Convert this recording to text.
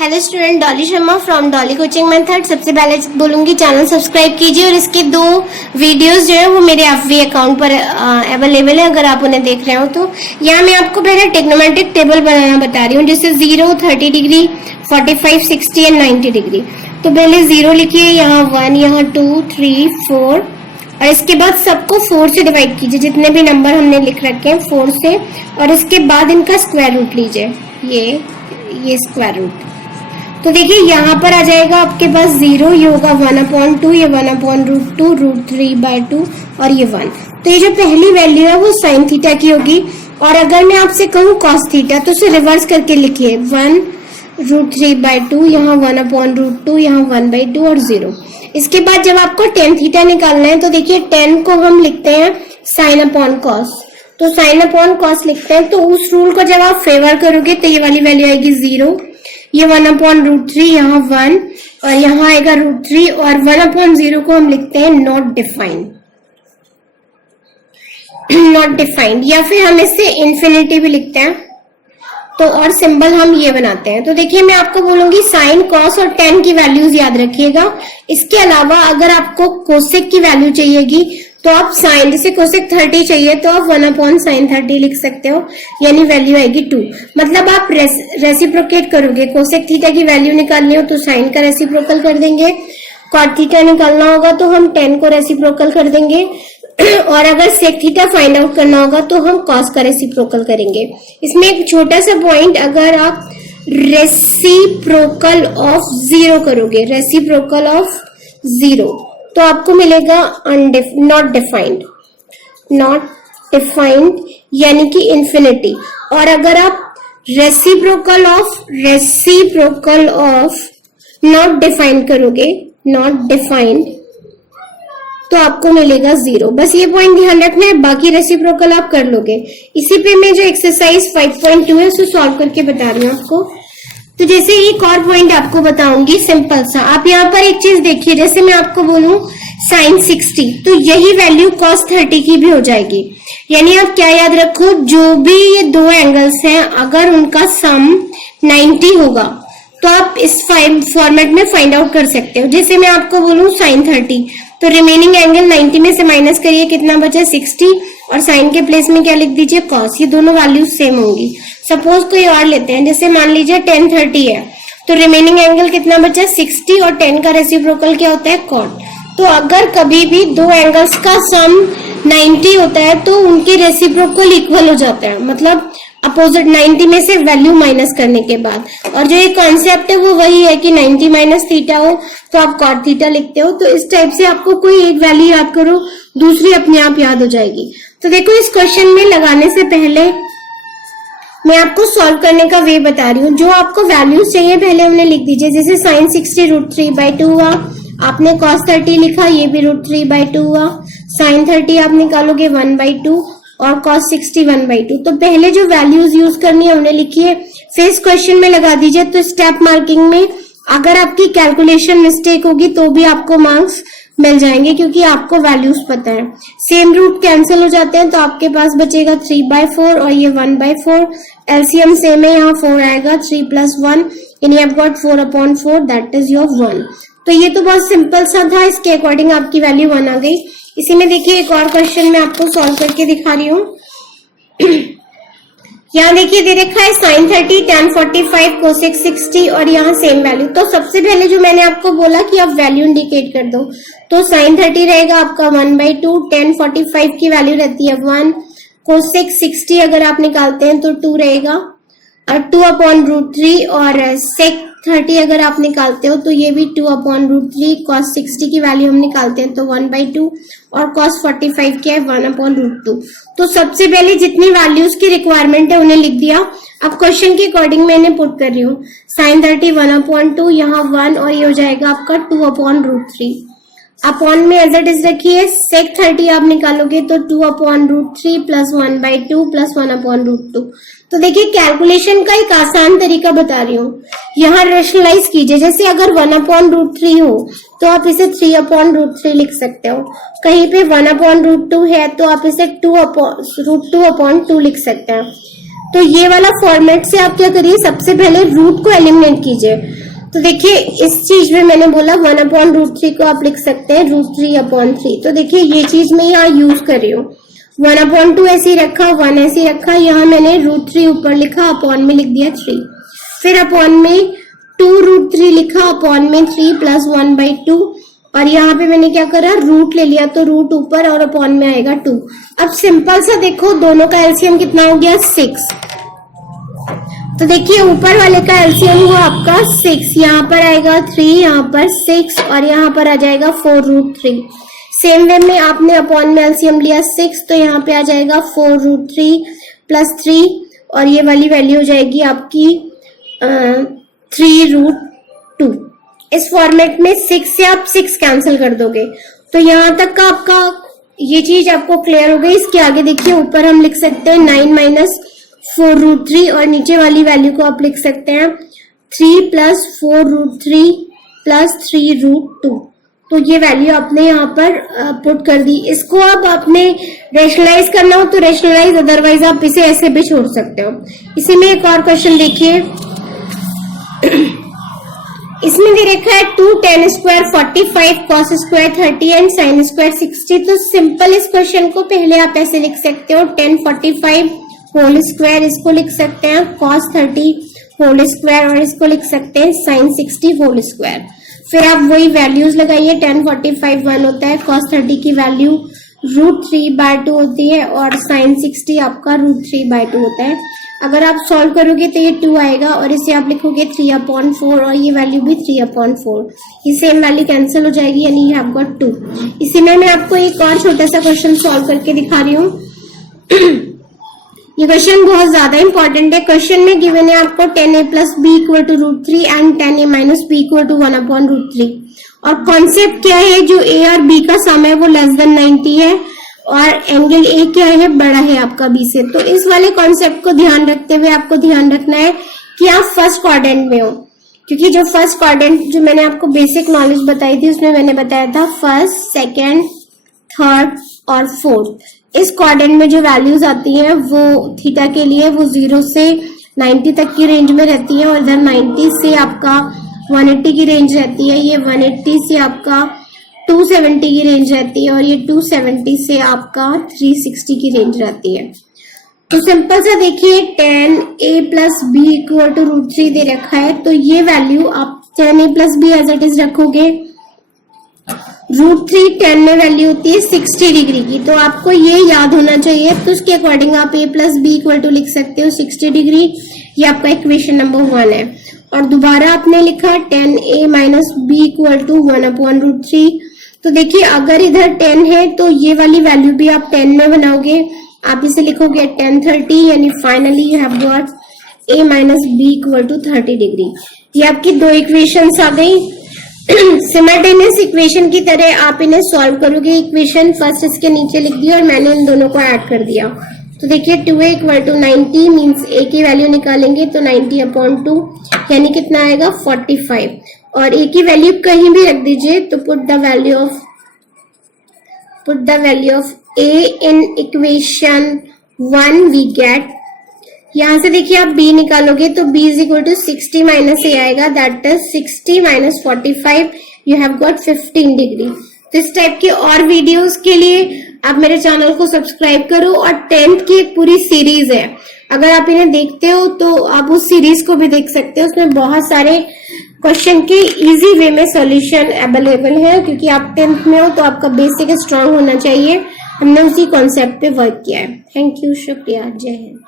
Hello student, Dolly Sharma from Dolly coaching method. सबसे पहले बोलूंगी चैनल सब्सक्राइब कीजिए और इसके 2 वीडियोस जो है वो मेरे एफबी अकाउंट पर अवेलेबल है, अगर आप उन्हें देख रहे हो तो। यहाँ मैं आपको पहले टेक्नोमेट्रिक टेबल बनाना बता रही हूँ, जैसे 0, 30 डिग्री, 45, 60 एंड 90 डिग्री। तो पहले 0 लिखिए, यहाँ 1, यहाँ 2, 3, 4 और इसके बाद सबको 4 से डिवाइड कीजिए, जितने भी नंबर हमने लिख रखे हैं 4 से, और इसके बाद इनका स्क्वायर रूट लीजिए, ये स्क्वायर रूट। तो देखिए यहाँ पर आ जाएगा आपके पास 0, ये होगा 1/2, ये 1/√2, √3/2 और ये 1। तो ये जो पहली वैल्यू है वो साइन थीटा की होगी। और अगर मैं आपसे कहूँ कॉस थीटा तो उसे रिवर्स करके लिखिए, 1√3/2, यहाँ 1/√2, यहाँ 1/2 और 0। इसके बाद जब आपको tan थीटा निकालना है तो देखिए tan को हम लिखते हैं साइन अपॉन कॉस, तो साइन अपॉन कॉस लिखते हैं। तो उस रूल को जब आप फेवर करोगे तो ये वाली वैल्यू आएगी 0, ये 1/√3, यहाँ 1 और यहाँ आएगा √3 और 1/0 को हम लिखते हैं नॉट डिफाइंड, नॉट डिफाइंड, या फिर हम इससे इंफिनिटी भी लिखते हैं। तो और सिंबल हम ये बनाते हैं। तो देखिए मैं आपको बोलूंगी साइन, कॉस और tan की वैल्यूज याद रखिएगा। इसके अलावा अगर आपको कोसेक की वैल्यू चाहिएगी तो आप साइन, जैसे कोसेक 30 चाहिए तो आप 1/sin30 लिख सकते हो, यानी वैल्यू आएगी 2। मतलब आप रेसिप्रोकेट करोगे, कोसेक थीटा की वैल्यू निकालनी हो तो साइन का रेसिप्रोकल कर देंगे, कॉट थीटा निकालना होगा तो हम tan को रेसिप्रोकल कर देंगे, और अगर सेक थीटा फाइंड आउट करना होगा तो हम कॉस का रेसिप्रोकल करेंगे। इसमें एक छोटा सा पॉइंट, अगर आप रेसिप्रोकल ऑफ 0 करोगे, रेसिप्रोकल ऑफ 0, तो आपको मिलेगा नॉट डिफाइंड, नॉट डिफाइंड यानी कि इंफिनिटी। और अगर आप रेसिप्रोकल ऑफ नॉट डिफाइंड करोगे, नॉट डिफाइंड, तो आपको मिलेगा 0। बस ये पॉइंट ध्यान रखना है, बाकी रेसिप्रोकल आप कर लोगे। इसी पे मैं जो एक्सरसाइज 5.2 है उसको सॉल्व करके बता रही हूँ आपको। तो जैसे एक और पॉइंट आपको बताऊंगी सिंपल सा, आप यहाँ पर एक चीज देखिए, जैसे मैं आपको बोलूं साइन 60 तो यही वैल्यू कॉस 30 की भी हो जाएगी। यानी आप क्या याद रखो, जो भी ये 2 एंगल्स हैं अगर उनका सम 90 होगा तो आप इस फॉर्मेट में फाइंड आउट कर सकते हो। जैसे मैं आपको बोलूं साइन 30 तो रिमेनिंग एंगल 90 में से माइनस करिए, कितना बचा 60, और साइन के प्लेस में क्या लिख दीजिए कॉस। ये दोनों वैल्यूज सेम होंगी। सपोज कोई और लेते हैं, जैसे मान लीजिए tan 30 है तो रिमेनिंग एंगल कितना बचा 60 और tan का रेसिप्रोकल क्या होता है कॉट। तो अगर कभी भी 2 एंगल्स का सम 90 होता है तो उनके रेसिप्रोकल इक्वल हो जाता है, मतलब अपोजिट 90 में से वैल्यू माइनस करने के बाद। और जो ये कॉन्सेप्ट है वो वही है कि 90 माइनस थीटा हो तो आप कॉट थीटा लिखते हो। तो इस टाइप से आपको कोई एक वैल्यू याद करो, दूसरी अपने आप याद हो जाएगी। तो देखो इस क्वेश्चन में लगाने से पहले मैं आपको सॉल्व करने का वे बता रही हूँ। जो आपको वैल्यूज चाहिए पहले उन्हें लिख दीजिए। जैसे साइन 60 √3/2 हुआ, आपने कॉस 30 लिखा, ये भी √3/2 हुआ। साइन 30 आप निकालोगे 1/2 और कॉस 60 1/2। तो पहले जो वैल्यूज यूज करनी है उन्हें लिखिए, फिर इस क्वेश्चन में लगा दीजिए। तो स्टेप मार्किंग में अगर आपकी कैलकुलेशन मिस्टेक होगी तो भी आपको मार्क्स मिल जाएंगे, क्योंकि आपको वैल्यूज पता है। सेम रूट कैंसिल हो जाते हैं तो आपके पास बचेगा 3/4 और ये 1/4। एलसीएम सेम है, यहाँ 4 आएगा, 3 + 1 यानी आप गॉट 4/4, दैट इज योर 1। तो ये तो बहुत सिंपल सा था, इसके अकॉर्डिंग आपकी वैल्यू 1 आ गई। इसी में देखिए एक और क्वेश्चन मैं आपको सॉल्व करके दिखा रही हूँ। यहाँ देखिए दे रखा है साइन 30, tan 45, कोसेक 60 और यहाँ सेम वैल्यू। तो सबसे पहले जो मैंने आपको बोला कि आप वैल्यू इंडिकेट कर दो, तो साइन 30 रहेगा आपका 1/2, tan 45 की वैल्यू रहती है 1, कोसेक 60 अगर आप निकालते हैं तो 2 रहेगा, और 2/√3, और सेक 30 अगर आप निकालते हो तो ये भी 2/√3, cos 60 की वैल्यू हम निकालते हैं तो 1/2, और cos 45 क्या है 1/√2। तो सबसे पहले जितनी वैल्यूज की रिक्वायरमेंट है उन्हें लिख दिया। अब क्वेश्चन के अकॉर्डिंग मैं इन्हें पुट कर रही हूँ। साइन 30 1/2, यहाँ 1 और ये हो जाएगा आपका 2/√3। अपॉन में एज इट इज रखिए, सेक 30 आप निकालोगे तो 2/√3 + 1/2 + 1/√2। तो देखिए कैलकुलेशन का एक आसान तरीका बता रही हूँ, यहाँ रेशनलाइज कीजिए। जैसे अगर 1/√3 हो तो आप इसे 3/√3 लिख सकते हो, कहीं पे 1/√2 है तो आप इसे √2/2 लिख सकते हैं। तो ये वाला फॉर्मेट से आप क्या करिए, सबसे पहले रूट को एलिमिनेट कीजिए। तो देखिए इस चीज में मैंने बोला 1/√3 को आप लिख सकते हैं √3/3। तो देखिए ये चीज मैं यहाँ यूज कर रही हूँ। 1/2 ऐसे ही रखा, 1 ऐसे ही रखा, यहाँ मैंने √3 ऊपर लिखा, अपॉन में लिख दिया 3, फिर अपॉन में 2√3 लिखा, अपॉन में 3 + 1/2, और यहाँ पे मैंने क्या करा, रूट ले लिया, तो रूट ऊपर और अपॉन में आएगा 2। अब सिंपल सा देखो दोनों का एलसीएम कितना हो गया, 6। तो देखिए ऊपर वाले का एलसीएम हुआ आपका 6, यहाँ पर आएगा 3, यहाँ पर 6 और यहाँ पर आ जाएगा 4√3। सेम वे में आपने अपॉन में एलसीएम लिया 6, तो यहाँ पे आ जाएगा 4√3 + 3 और ये वाली वैल्यू हो जाएगी आपकी 3√2। इस फॉर्मेट में 6 से आप 6 कैंसिल कर दोगे। तो यहाँ तक का आपका ये चीज आपको क्लियर हो गई। इसके आगे देखिए ऊपर हम लिख सकते हैं 9 - 4√3 और नीचे वाली वैल्यू को आप लिख सकते हैं 3 + 4√3 + 3√2। तो ये वैल्यू आपने यहाँ पर पुट कर दी। इसको अब आपने रेशनलाइज करना हो तो रेशनलाइज, अदरवाइज आप इसे ऐसे भी छोड़ सकते हो। इसी में एक और क्वेश्चन देखिए, इसमें दे रखा है 2 tan² 45 cos² 30 एंड sin² 60। तो सिंपल इस क्वेश्चन को पहले आप ऐसे लिख सकते हो 10 45 होल स्क्वायर, इसको लिख सकते हैं cos 30 होल स्क्वायर और इसको लिख सकते हैं sin 60 होल स्क्वायर। फिर आप वही वैल्यूज लगाइए, 10 45 1 होता है, cos 30 की वैल्यू √3/2 होती है और sin 60 आपका √3/2 होता है। अगर आप सॉल्व करोगे तो ये 2 आएगा और इसे आप लिखोगे 3/4 और ये वैल्यू भी 3/4। ये सेम वैल्यू कैंसिल हो जाएगी, यानी यू हैव गॉट 2। इसी में मैं आपको एक और छोटा सा क्वेश्चन सॉल्व करके दिखा रही हूँ। ये क्वेश्चन बहुत ज्यादा इंपॉर्टेंट है। क्वेश्चन में गिवन है आपको 10a + b = √3 and 10a - b = 1/√3 और कॉन्सेप्ट क्या है, जो a और b का सम है वो <90 है और एंगल ए क्या है, बड़ा है आपका बी से। तो इस वाले कॉन्सेप्ट को ध्यान रखते हुए आपको ध्यान रखना है कि आप फर्स्ट क्वाड्रेंट में हो, क्योंकि जो फर्स्ट क्वाड्रेंट जो मैंने आपको बेसिक नॉलेज बताई थी उसमें मैंने बताया था फर्स्ट, सेकंड, थर्ड और फोर्थ। इस क्वाड्रेंट में जो वैल्यूज आती हैं वो थीटा के लिए वो 0 से 90 तक की रेंज में रहती है और इधर 90 से आपका 180 की रेंज रहती है, ये 180 से आपका 270 की रेंज रहती है और ये 270 से आपका 360 की रेंज रहती है। तो सिंपल सा देखिए 10a + b = √3 दे रखा है, तो ये वैल्यू आप 10a + b as it is रखोगे। √3 10 में वैल्यू होती है 60 डिग्री की, तो आपको ये याद होना चाहिए। तो उसके अकॉर्डिंग आप a + b = लिख सकते हो 60 डिग्री। ये आपका इक्वेशन नंबर 1 है। और दोबारा आपने लिखा 10a - b = 1/√3। तो देखिए अगर इधर 10 है तो ये वाली वैल्यू भी आप 10 में बनाओगे, आप इसे लिखोगे 10 30, यानी finally you have got a - b = 30 degree. ये आपकी दो इक्वेशंस आ गई। सिमल्टेनियस इक्वेशन की तरह आप इन्हें सॉल्व करोगे। इक्वेशन फर्स्ट इसके नीचे लिख दिया और मैंने इन दोनों को ऐड कर दिया। तो देखिए 2a = 90 मीन्स a की वैल्यू निकालेंगे तो 90/2 यानी कितना आएगा 45 और a की वैल्यू कहीं भी रख दीजिए। तो put the value of a in equation 1 we get, यहां से देखिए आप b निकालोगे तो b = 60 - a आएगा, that is 60 - 45, you have got 15 degree. तो इस टाइप के और वीडियोस के लिए आप मेरे चैनल को सब्सक्राइब करो और 10th की एक पूरी सीरीज है, अगर आप इन्हें देखते हो तो आप उस सीरीज को भी देख सकते हो। उसमें बहुत सारे क्वेश्चन के इजी वे में सॉल्यूशन अवेलेबल है, क्योंकि आप 10th में हो तो आपका बेसिक स्ट्रांग होना चाहिए। हमने उसी कॉन्सेप्ट पे वर्क किया है। थैंक यू, शुक्रिया, जय हिंद।